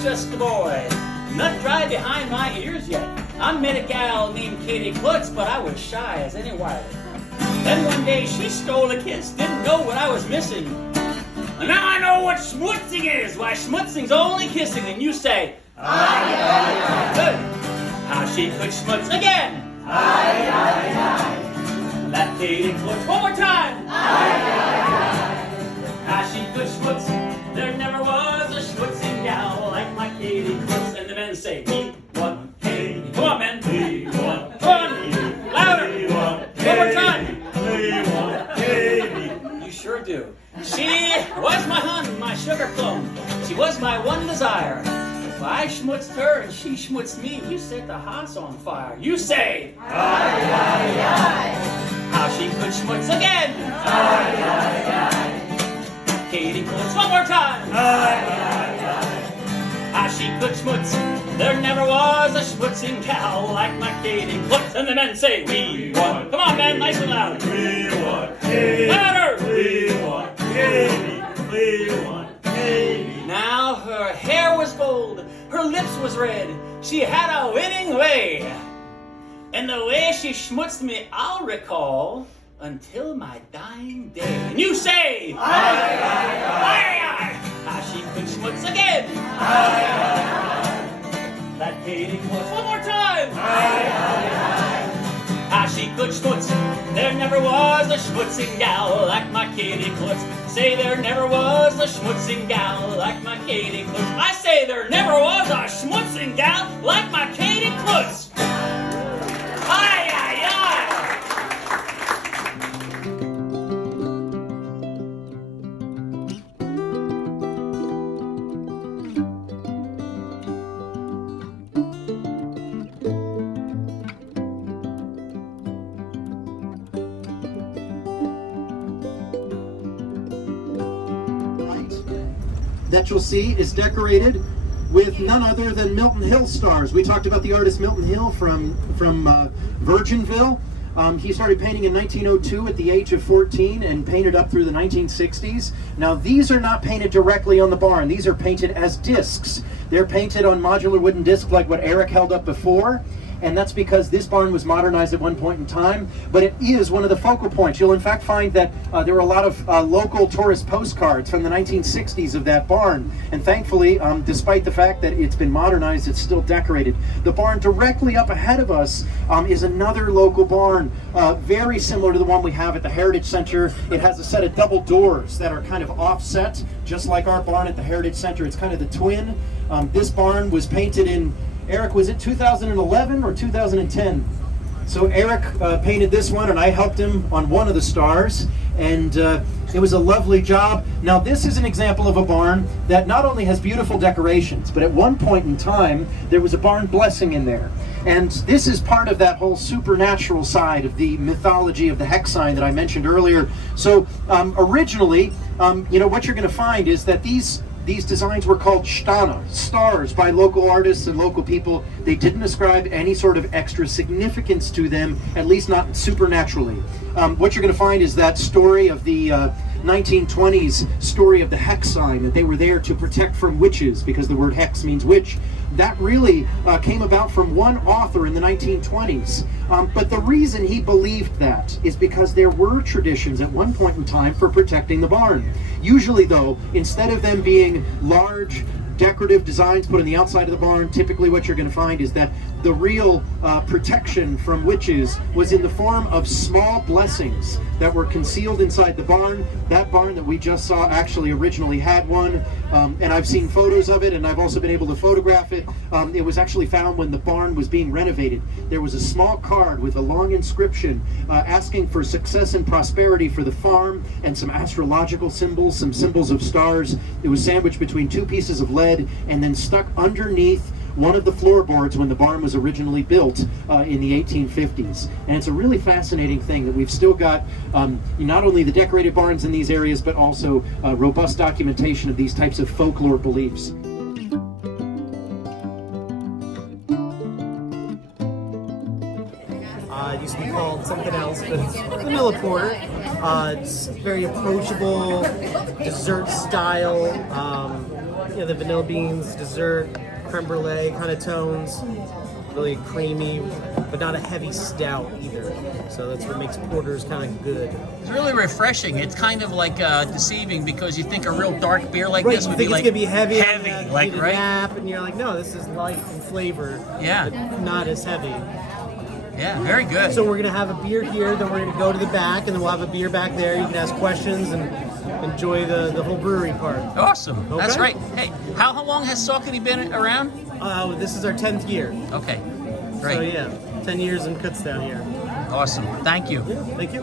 was just a boy, not dry behind my ears yet. I met a gal named Katie Klutz, but I was shy as any wiley. Then one day she stole a kiss, didn't know what I was missing. And now I know what schmutzing is. Why, schmutzing's only kissing. And you say, aye, aye, aye. Good. How she could schmutz again. Aye, aye, aye. That Katie Klutz one more time. Aye, aye, aye. How she could schmutz. There never was a schmutzing gal like my Katie Klutz. And the men say, we want Katie. Come on, men. We want Katie. Louder. We want Katie. One more time. We want Katie. You sure do. She was my honey, my sugar plum. She was my one desire. If I schmutzed her and she schmutzed me, you set the house on fire. You say, aye, aye, aye. How she could schmutz again. Aye, aye, aye. Katie Klutz one more time. Aye, aye, aye. How she could schmutz. There never was a schmutzing gal like my Katie Klutz. And the men say, we want. Come on, men, nice and loud. We want Katie. Louder. We want Katie. We want Katie. Now her hair was gold, her lips was red. She had a winning way. And the way she schmutzed me, I'll recall until my dying day. And you say, aye, aye, aye, aye, aye. How she could schmutz again. Aye, aye, aye. That Katie Klutz one more time. Aye, aye, aye. How she could schmutz. There never was a schmutzing gal like my Katie Klutz. Say there never was a schmutzing gal like my Katie Klutz. I say there never was a schmutzing gal like my Katie Klutz. Aye, aye, aye. That you'll see is decorated with none other than Milton Hill stars. We talked about the artist Milton Hill from Virginville. He started painting in 1902 at the age of 14 and painted up through the 1960s. Now these are not painted directly on the barn. These are painted as discs. They're painted on modular wooden discs like what Eric held up before. And that's because this barn was modernized at one point in time, but it is one of the focal points. You'll in fact find that there were a lot of local tourist postcards from the 1960s of that barn. And thankfully, despite the fact that it's been modernized, it's still decorated. The barn directly up ahead of us is another local barn, very similar to the one we have at the Heritage Center. It has a set of double doors that are kind of offset, just like our barn at the Heritage Center. It's kind of the twin. This barn was painted in, Eric, was it 2011 or 2010? So Eric painted this one, and I helped him on one of the stars, and it was a lovely job. Now this is an example of a barn that not only has beautiful decorations, but at one point in time there was a barn blessing in there. And this is part of that whole supernatural side of the mythology of the hex sign that I mentioned earlier. So originally, what you're going to find is that these designs were called Stana, stars, by local artists and local people. They didn't ascribe any sort of extra significance to them, at least not supernaturally. What you're going to find is that story of the 1920s story of the hex sign, that they were there to protect from witches, because the word hex means witch. That really came about from one author in the 1920s. But the reason he believed that is because there were traditions at one point in time for protecting the barn. Usually though, instead of them being large decorative designs put on the outside of the barn, typically what you're going to find is that the real protection from witches was in the form of small blessings that were concealed inside the barn. That barn that we just saw actually originally had one, and I've seen photos of it, and I've also been able to photograph it. It was actually found when the barn was being renovated. There was a small card with a long inscription asking for success and prosperity for the farm, and some astrological symbols, some symbols of stars. It was sandwiched between two pieces of lead and then stuck underneath one of the floorboards when the barn was originally built in the 1850s. And it's a really fascinating thing that we've still got not only the decorated barns in these areas, but also robust documentation of these types of folklore beliefs. It used to be called something else, but it's vanilla porter. It's very approachable, dessert style. know, the vanilla beans, dessert, creme brulee kind of tones, really creamy, but not a heavy stout either. So that's what makes porters kind of good. It's really refreshing. It's kind of like deceiving because you think a real dark beer like Right, this you would think be it's like gonna be heavy, like right. nap, and you're like, no, this is light in flavor. Yeah. but not as heavy. Yeah, very good. So we're gonna have a beer here, then we're gonna go to the back, and then we'll have a beer back there. You can ask questions and enjoy the whole brewery part. Awesome. That's Okay. right. Hey, how long has Saucony been around? This is our 10th year. Okay, great. So yeah, 10 years in Kutztown here. Awesome. Thank you. Thank you.